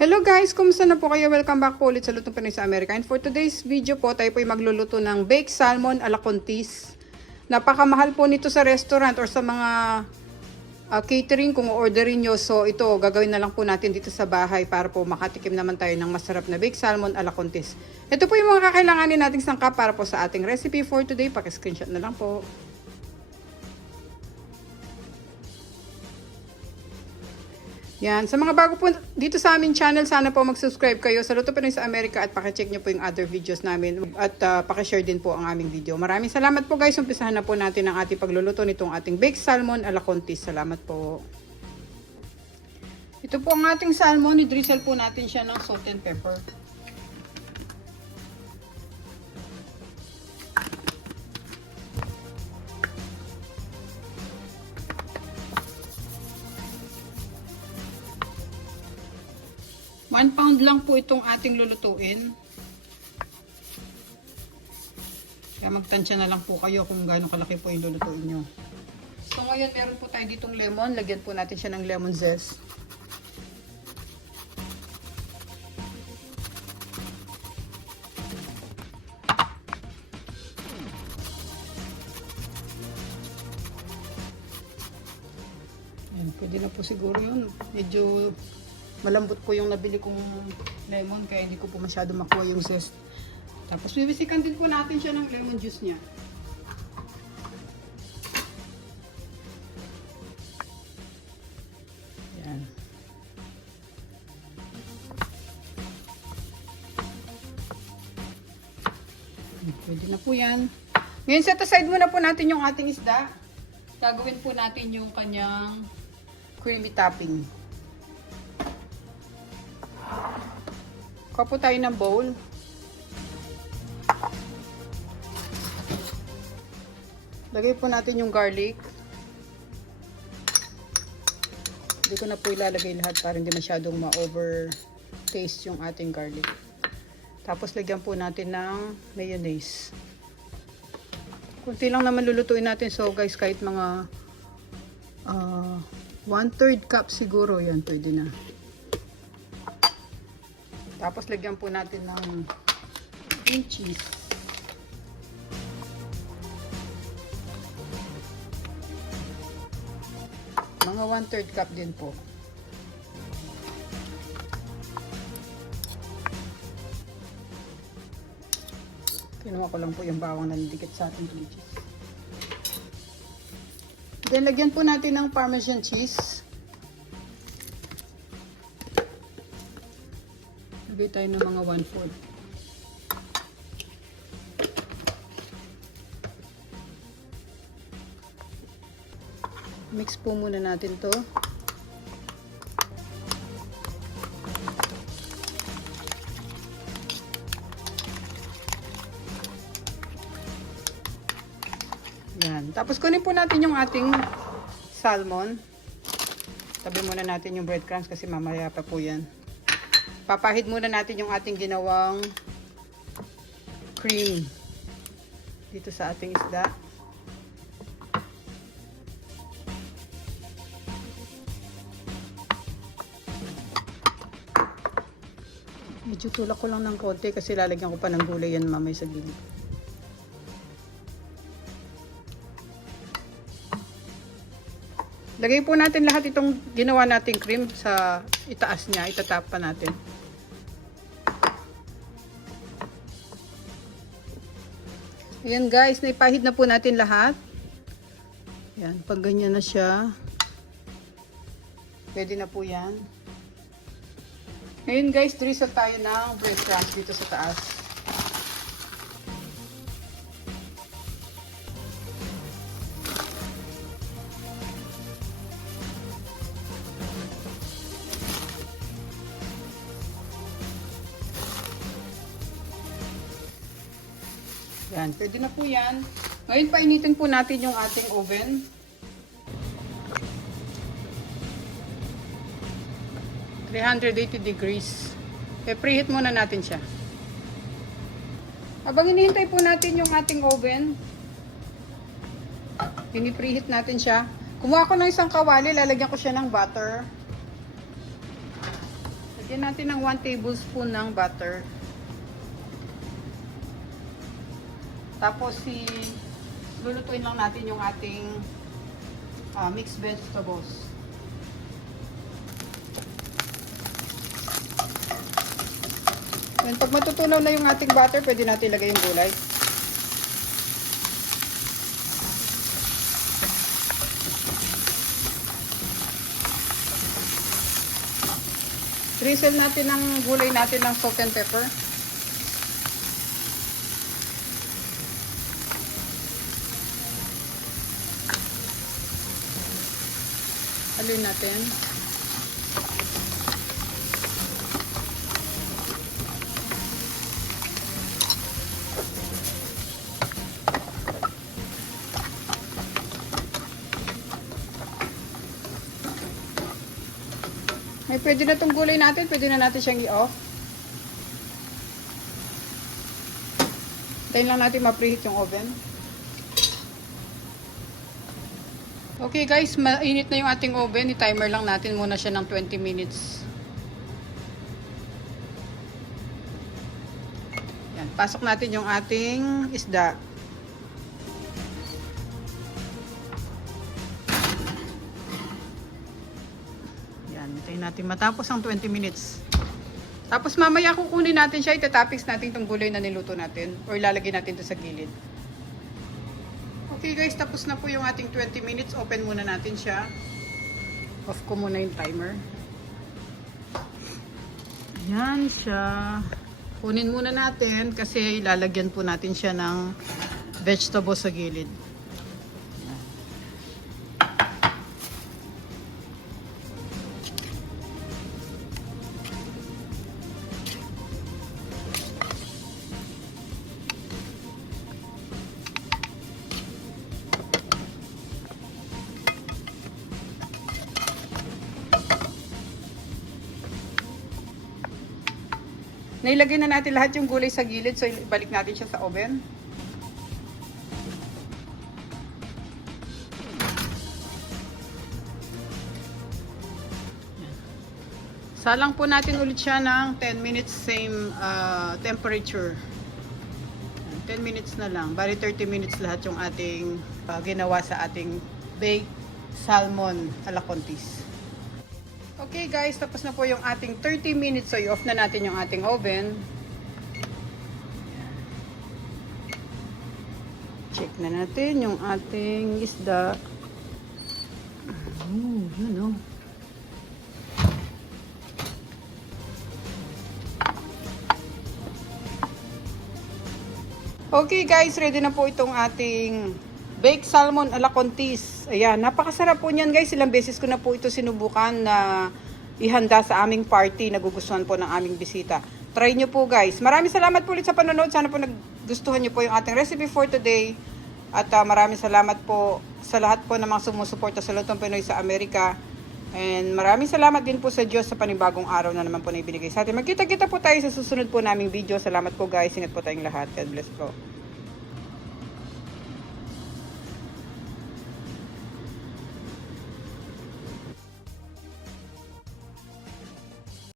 Hello guys, kumusta na po kayo? Welcome back po ulit sa Lutong Pinoy sa Amerika. And for today's video po, tayo po ay magluluto ng baked salmon a la Contis. Napakamahal po nito sa restaurant or sa mga catering kung orderin nyo. So ito, gagawin na lang po natin dito sa bahay para po makatikim naman tayo ng masarap na baked salmon a la Contis. Ito po yung mga kakailanganin nating sangkap para po sa ating recipe for today. Paki-screenshot na lang po. Yan, sa mga bago po dito sa aming channel, sana po mag-subscribe kayo sa Lutong Pinoy sa Amerika at paki-check nyo po yung other videos namin at paki-share din po ang aming video. Maraming salamat po guys. Umpisahan na po natin ang ating pagluluto nitong ating baked salmon a la Contis. Salamat po. Ito po ang ating salmon. I-drizzle po natin siya ng salt and pepper. £1 lang po itong ating lulutuin. Kaya magtansya na lang po kayo kung gaano kalaki po yung lulutuin nyo. So ngayon meron po tayo ditong lemon. Lagyan po natin siya ng lemon zest. Ayan, pwede na po siguro yun. Medyo malambot po yung nabili kong lemon kaya hindi ko po masyado makuha yung zest. Tapos bibisikan din po natin siya ng lemon juice niya. Yan. Pwede na po yan. Ngayon set aside muna po natin yung ating isda. Gagawin po natin yung kanyang creamy topping. Kuha po tayo ng bowl. Lagay po natin yung garlic. Hindi ko na po ilalagay lahat para hindi masyadong ma-over taste yung ating garlic. Tapos lagyan po natin ng mayonnaise. Kunti lang naman lulutuin natin. So guys, kahit mga 1/3 cup siguro, yan pwede na. Tapos lagyan po natin ng cream cheese. Mga 1/3 cup din po. Kinuha ko lang po yung bawang na nandikit sa ating cream cheese. Then lagyan po natin ng Parmesan cheese. Lagay tayo ng mga 1/4. Mix po muna natin to. Yan. Tapos kunin po natin yung ating salmon. Tabi muna natin yung breadcrumbs kasi mamaya pa po yan. Papahid muna natin yung ating ginawang cream dito sa ating isda. Medyo tulak ko lang ng konti kasi lalagyan ko pa ng gulay yan mamaya sa gilid. Lagay po natin lahat itong ginawa nating cream sa itaas niya, itatap pa natin. Ayan guys, naipahid na po natin lahat. Ayan, pag ganyan na siya, pwede na po yan. Ngayon guys, drizzle tayo ng breadcrumbs dito sa taas. Yan, pwede na po yan. Ngayon painitin po natin yung ating oven. (380°). Preheat muna natin siya. Habang hinihintay po natin yung ating oven, pinipreheat natin siya. Kumuha ko ng isang kawali, lalagyan ko siya ng butter. Lagyan natin ng 1 tablespoon ng butter. Tapos lulutuin lang natin yung ating mixed vegetables. And pag matutunaw na yung ating butter, pwede natin ilagay yung gulay. Drizzle natin ang gulay natin ng salt and pepper. Haluin natin. Ay, pwede na itong gulay natin. Pwede na natin siyang i-off. Tayin lang natin ma-preheat yung oven. Okay guys, mainit na yung ating oven. I-timer lang natin muna siya ng 20 minutes. Yan, pasok natin yung ating isda. Hintayin natin matapos ang 20 minutes. Tapos mamaya kukunin natin siya, itatoppings natin itong gulay na niluto natin or ilalagay natin ito sa gilid. Okay guys, tapos na po yung ating 20 minutes. Open muna natin siya. Off ko muna yung timer. Ayan siya. Kunin muna natin kasi ilalagyan po natin siya ng vegetables sa gilid. Nailagay na natin lahat yung gulay sa gilid, so ibalik natin siya sa oven. Salang po natin ulit siya ng 10 minutes same temperature. 10 minutes na lang. Bali 30 minutes lahat yung ating ginawa sa ating baked salmon ala contis. Okay guys, tapos na po yung ating 30 minutes. So i-off na natin yung ating oven. Check na natin yung ating isda. Yun oh. Okay guys, ready na po itong ating baked salmon ala contis. Ayan, napakasarap po niyan guys. Ilang beses ko na po ito sinubukan na ihanda sa aming party. Nagugustuhan po ng aming bisita. Try nyo po guys. Maraming salamat po ulit sa panonood. Sana po nagustuhan nyo po yung ating recipe for today. At maraming salamat po sa lahat po ng mga sumusuporta sa Lutong Pinoy sa Amerika. And maraming salamat din po sa Diyos sa panibagong araw na naman po na ibinigay sa atin. Magkita-kita po tayo sa susunod po naming video. Salamat po guys. Ingat po tayong lahat. God bless po.